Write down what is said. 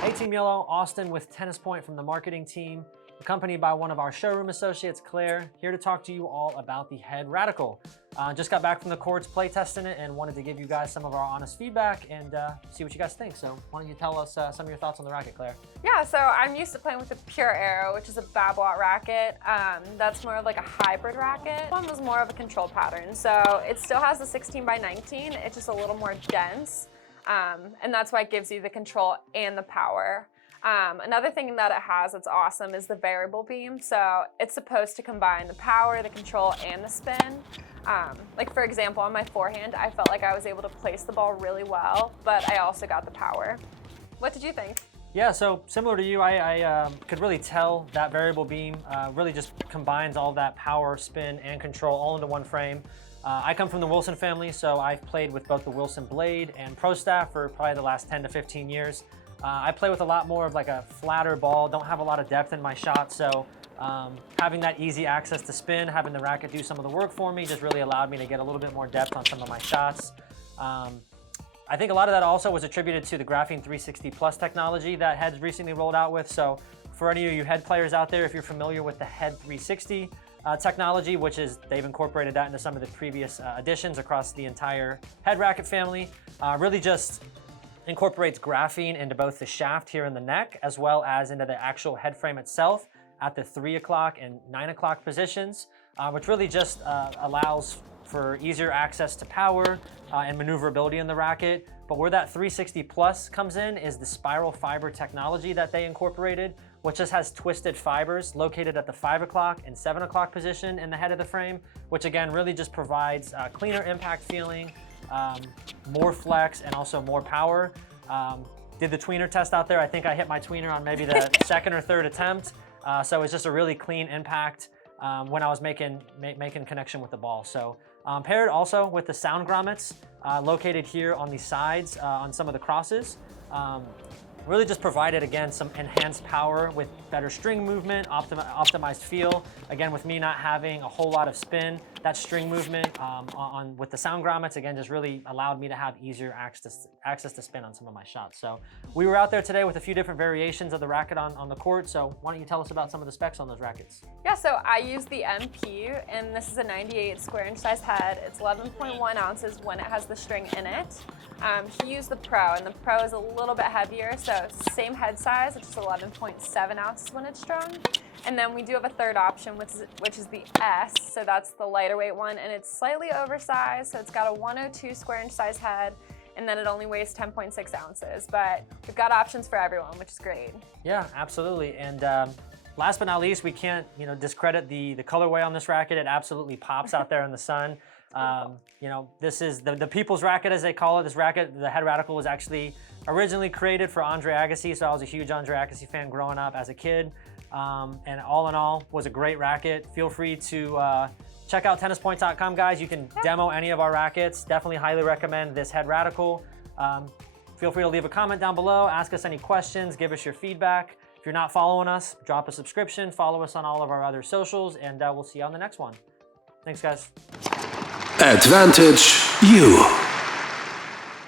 Hey Team Yellow, Austin with Tennis Point from the marketing team, accompanied by one of our showroom associates, Claire, here to talk to you all about the Head Radical. Just got back from the courts play testing it and wanted to give you guys some of our honest feedback and see what you guys think. So why don't you tell us some of your thoughts on the racket, Claire? Yeah, so I'm used to playing with the Pure Arrow, which is a Babwatt racket. That's more of like a hybrid racket. This one was more of a control pattern. So it still has the 16x19, it's just a little more dense. And that's why it gives you the control and the power. Another thing that it has that's awesome is the variable beam. So it's supposed to combine the power, the control, and the spin. Like for example, on my forehand, I felt like I was able to place the ball really well, but I also got the power. What did you think? Yeah, so similar to you, I could really tell that variable beam really just combines all that power, spin, and control all into one frame. I come from the Wilson family, so I've played with both the Wilson Blade and Pro Staff for probably the last 10 to 15 years. I play with a lot more of like a flatter ball, don't have a lot of depth in my shot, so having that easy access to spin, having the racket do some of the work for me just really allowed me to get a little bit more depth on some of my shots. I think a lot of that also was attributed to the Graphene 360 Plus technology that Head's recently rolled out with. So for any of you Head players out there, if you're familiar with the Head 360 technology, which is they've incorporated that into some of the previous additions across the entire Head racket family, really just incorporates graphene into both the shaft here in the neck as well as into the actual head frame itself at the 3 o'clock and 9 o'clock positions, which really just allows for easier access to power and maneuverability in the racket. But where that 360 Plus comes in is the Spiralfiber technology that they incorporated, which just has twisted fibers located at the 5 o'clock and 7 o'clock position in the head of the frame, which again really just provides cleaner impact feeling, more flex, and also more power. Did the tweener test out there. I think I hit my tweener on maybe the second or third attempt. So it's just a really clean impact when I was making connection with the ball. So paired also with the sound grommets located here on the sides on some of the crosses. Really just provided, again, some enhanced power with better string movement, optimized feel. Again, with me not having a whole lot of spin, that string movement with the sound grommets, again, just really allowed me to have easier access to spin on some of my shots. So we were out there today with a few different variations of the racket on the court. So why don't you tell us about some of the specs on those rackets? Yeah, so I use the MP, and this is a 98 square inch size head. It's 11.1 ounces when it has the string in it. He used the Pro, and the Pro is a little bit heavier, so it's the same head size, which is 11.7 ounces when it's strung. And then we do have a third option, which is the S, so that's the lighter weight one, and it's slightly oversized, so it's got a 102 square inch size head, and then it only weighs 10.6 ounces. But we've got options for everyone, which is great. Yeah, absolutely. And last but not least, we can't discredit the colorway on this racket. It absolutely pops out there in the sun. This is the people's racket, as they call it. This racket, the Head Radical, was actually originally created for Andre Agassi, so I was a huge Andre Agassi fan growing up as a kid. And all in all, was a great racket. Feel free to check out tennispoint.com, guys. You can demo any of our rackets. Definitely highly recommend this Head Radical. Feel free to leave a comment down below, ask us any questions, give us your feedback. If you're not following us, drop a subscription, follow us on all of our other socials, and we'll see you on the next one. Thanks, guys. Advantage you.